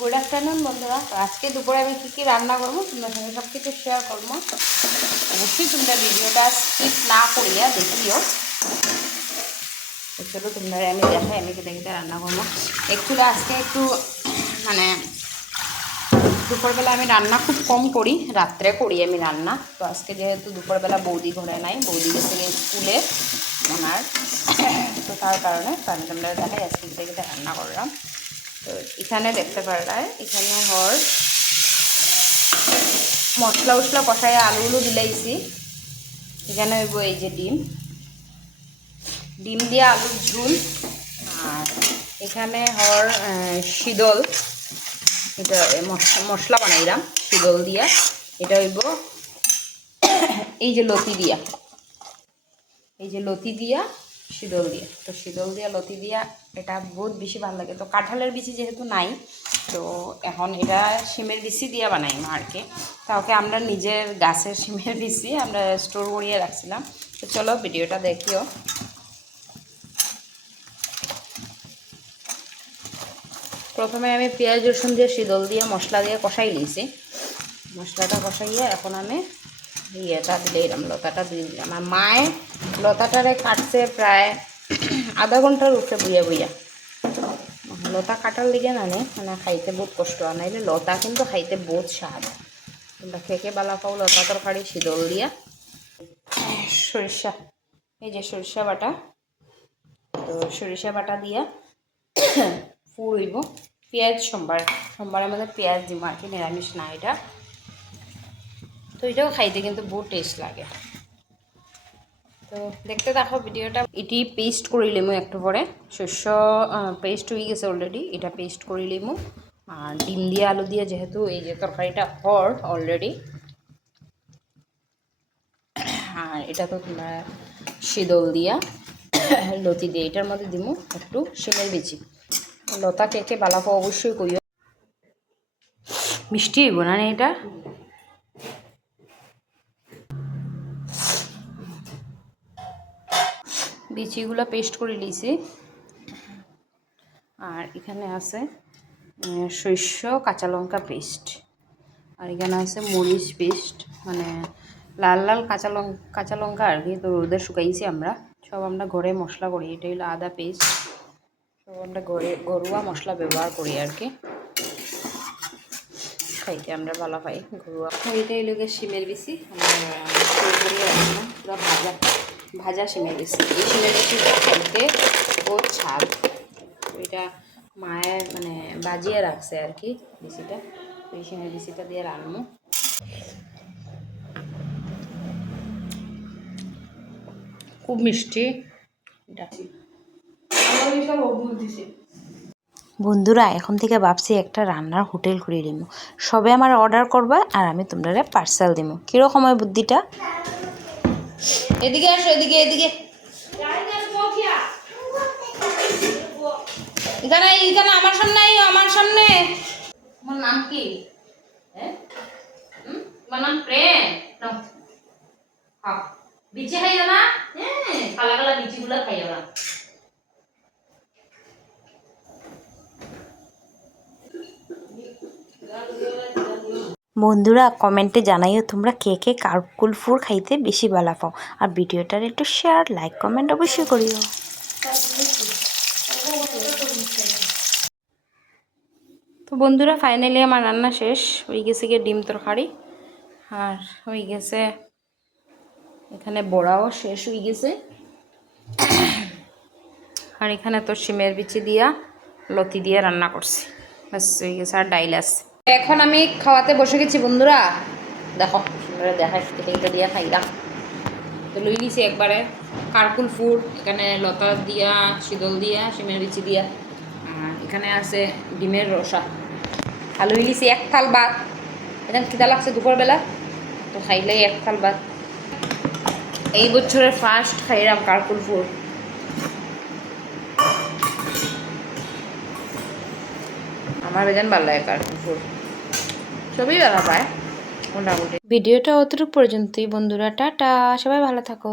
Good afternoon বন্ধুরা। তো আজকে দুপুরে আমি কী কী রান্না করবো তোমরা সঙ্গে সব কিছু শেয়ার করবো। অবশ্যই তোমরা ভিডিওটা স্কিপ না করিয়া দেখিও। চলো তোমরা আমি দেখাই আমি খেতে খেতে রান্না করবো। অ্যাকচুয়ালি আজকে একটু মানে দুপুরবেলা আমি রান্না খুব কম করি, রাত্রে করি আমি রান্না। তো আজকে যেহেতু দুপুরবেলা বৌদি ঘরে নাই, বৌদি গেছে স্কুলে ওনার, তো তার কারণে তো আমি তোমরা দেখাই আজকে খেতে খেতে রান্না করলাম। তো এখানে দেখতে পারলে এখানে হর মশলা উশলা কষায় আলু দিলাইছি। এখানে হইব এই যে ডিম দিয়ে আলুর ঝুল। আর এখানে হর শীতল, এটা মশলা বানাইলাম শীতল দিয়া। এটা হইব এই যে লতি দিয়া শীতল দিয়া। তো শীতল দিয়া লতি দিয়া এটা বহুত বেশি ভালো লাগে। তো কাঁঠালের বিচি যেহেতু নাই, তো এখন এটা শিমের বিচি দিয়া বানাই মারকে। তাওকে আমরা নিজের গাছের শিমের বিচি আমরা স্টোর করিয়ে রাখছিলাম। তো চলো ভিডিওটা দেখিও। প্রথমে আমি পেঁয়াজ রসুন দিয়ে শীতল দিয়ে মশলা দিয়ে কষাই নিয়েছি। মশলাটা কষাইয়ে এখন আমি ইয়েটা দিলে দিলাম, লতাটা দিয়ে দিলাম। আর মায়ে লতাটারে কাটছে প্রায় আধা ঘন্টার উপরে বইয়া। লতা কাটার লিগে মানে খাইতে বহুত কষ্ট, আর নাইলে লতা কিন্তু খাইতে বহুত স্বাদ। তোমরা খেকে বালা পাও লতা তরকারি শীতল দিয়া। সরিষা, এই যে সরিষা বাটা, তো সরিষা বাটা দিয়া ফুড়ইব। পেঁয়াজ সোমবারের মধ্যে পেঁয়াজ দিব আর কি, নিরামিষ না এটা। তো এটাও খাইতে কিন্তু বহুত টেস্ট লাগে। তো দেখতে দেখো ভিডিওটা। এটি পেস্ট করে লিমু একটু পরে, শস্য পেস্ট হয়ে গেছে অলরেডি, এটা পেস্ট করে লিমু। আর ডিম দিয়ে আলু দিয়ে যেহেতু এই যে তরকারিটা অলরেডি, আর এটা তো তোমরা শীতল দিয়া লতি দিয়ে এটার মধ্যে দিমু একটু শিমের বিচি। লতা কেকে বালাপো অবশ্যই কইও, মিষ্টি হইব না এটা। বিচিগুলো পেস্ট করে লিয়েছি। আর এখানে আছে শস্য কাঁচা লঙ্কা পেস্ট। আর এখানে আছে মরিচ পেস্ট, মানে লাল কাঁচা লঙ্কা আর কি। তো রোদে শুকাইছি আমরা, সব আমরা ঘরে মশলা করি। এটা হলো আদা পেস্ট, সব আমরা ঘরোয়া মশলা ব্যবহার করি আর কি। খাইতে আমরা ভালো পাই ঘরোয়া। এটাই লোকে শিমের বিচি পুরো ভাজা শিমের বিচি। এই শিমের বিচিটা খাইতে বহুত স্বাদ। ওইটা মায়ের মানে বাজিয়ে রাখছে আর কি বিচিটা। এই শিমের বিচিটা দিয়ে রান্না খুব মিষ্টি। বন্ধুরা এখন থেকে ভাবছি একটা রান্নার হোটেল খুলে দিব, সবে আমার অর্ডার করবা আর আমি তোমরা পার্সেল দিব। কিরকম হয় বুদ্ধিটা? এদিকে আসো, এদিকে এখানে আমার সামনে আমার নাম কি? তোমার নাম প্রেম? বিচি খাইও না, কালা কালা বিচিগুলো খাইও না। বন্ধুরা কমেন্টে জানাইও তোমরা কে কে কার্কুল ফুড খাইতে বেশি ভালো পাও। আর ভিডিওটার একটু শেয়ার লাইক কমেন্ট অবশ্যই করিও। তো বন্ধুরা ফাইনালি আমার রান্না শেষ হয়ে গেছে গিয়ে ডিম তরকারি, আর হয়ে গেছে এখানে বড়াও শেষ হয়ে গেছে। আর এখানে তো শিমের বিচি দিয়া লতি দিয়ে রান্না করছি, ব্যাস হয়ে গেছে। আর ডাইল আছে। এখন আমি খাওয়াতে বসে গেছি বন্ধুরা, দেখো দেখাই এটা দিয়া খাইলাম। তো লই নিছি একবারে কার্কুল ফুড। এখানে লতা দিয়া শীতল দিয়া শিমের বিচি দিয়া, আর এখানে আছে ডিমের রসা। আলু নিছি এক থাল ভাত। এখন খিদা লাগছে দুপুরবেলা, তো খাইলেই এক থাল ভাত। এই বছরের ফার্স্ট খাইলাম কার্কুল ফুড। আমার বেজান ভালো লাগে কার্কুল ফুড, সবই ভালো পায় মোটামুটি। ভিডিওটা অতটুকু পর্যন্তই বন্ধুরা, টাটা, সবাই ভালো থাকো।